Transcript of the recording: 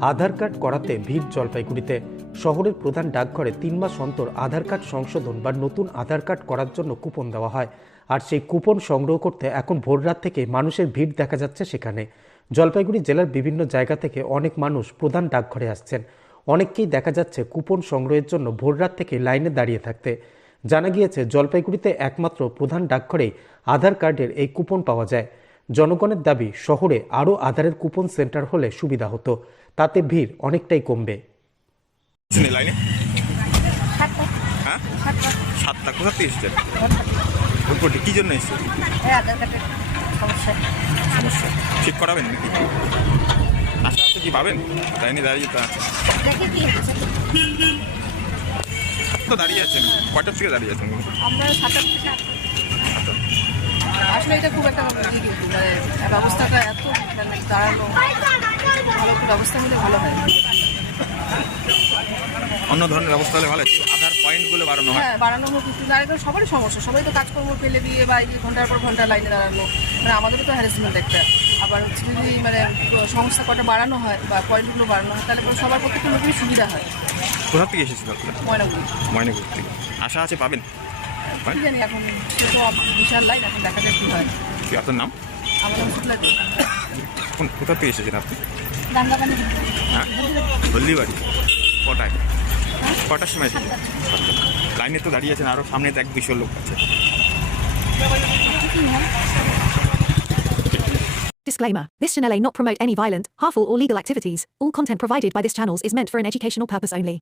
আধার card করাতে ভিড় জলপাইগুড়িতে। শহরের প্রধান ডাকঘরে তিন মাস অন্তর আধার কার্ড সংশোধন বা নতুন আধার কার্ড করার জন্য কুপন দেওয়া হয়। আর সেই কুপন সংগ্রহ করতে এখন ভোররাত থেকে মানুষের ভিড় দেখা যাচ্ছে সেখানে। জলপাইগুড়ি জেলার বিভিন্ন জায়গা থেকে অনেক মানুষ প্রধান ডাকঘরে আসছেন। অনেককেই দেখা যাচ্ছে কুপন সংগ্রহের জন্য ভোররাত থেকে লাইনে দাঁড়িয়ে থাকতে। জানা গিয়েছে, জলপাইগুড়িতে একমাত্র প্রধান ডাকঘরেই আধার কার্ডের এই কুপন পাওয়া যায়। জনগণের দাবি, শহরে আরও আধারের কুপন সেন্টার হলে সুবিধা হতো। তাতে ভিড় অনেকটাই কমবে। লাইনে। হ্যাঁ? সাতটা। কোথা থেকে এসেছেন? কী জন্য এসেছেন সমস্যা। সমস্যা। ঠিক করাবেন নাকি? আশা আছে কি পাবেন? লাইনে দাঁড়িয়ে তা দেখি তো দাঁড়িয়ে আছেন। কয়টার থেকে দাঁড়িয়ে আছেন? আমরা সাতটা থেকে আসলে এটা খুব একটা মানে ব্যবস্থাটা এত মানে দাঁড়ানো ভালো একটু ব্যবস্থা হলে ভালো হয়। অন্য ধরনের ব্যবস্থা হলে ভালো। আধার পয়েন্টগুলো বাড়ানো হয়। হ্যাঁ বাড়ানো হোক একটু দাঁড়ানো সবারই সমস্যা। সবাই তো কাজকর্ম ফেলে দিয়ে বা এই ঘণ্টার পর ঘণ্টা লাইনে দাঁড়ানো। মানে আমাদেরও তো হ্যারাসমেন্ট একটা আবার হচ্ছে যদি মানে সংস্থা কটা বাড়ানো হয় বা পয়েন্টগুলো বাড়ানো হয় তাহলে সবার পক্ষে কোনো সুবিধা হয়। কোথা থেকে এসেছেন আপনারা? ময়নাগুলি ময়নাগুড়ি থেকে। আশা আছে পাবেন? কি জানি এখন সে তো বিশাল লাইন এখন দেখা যায় কী হয়। কি আপনার নাম? আমার নাম শুক্লা কোথা থেকে এসেছেন আপনি? হলদিবাড়ি কটায় কটার সময় এসেছেন লাইনে তো দাঁড়িয়ে আছেন আরও সামনে তো এক দুশো লোক আছে Disclaimer This channel may not promote any violent, harmful, or legal activities. All content provided by this channel is meant for an educational purpose only.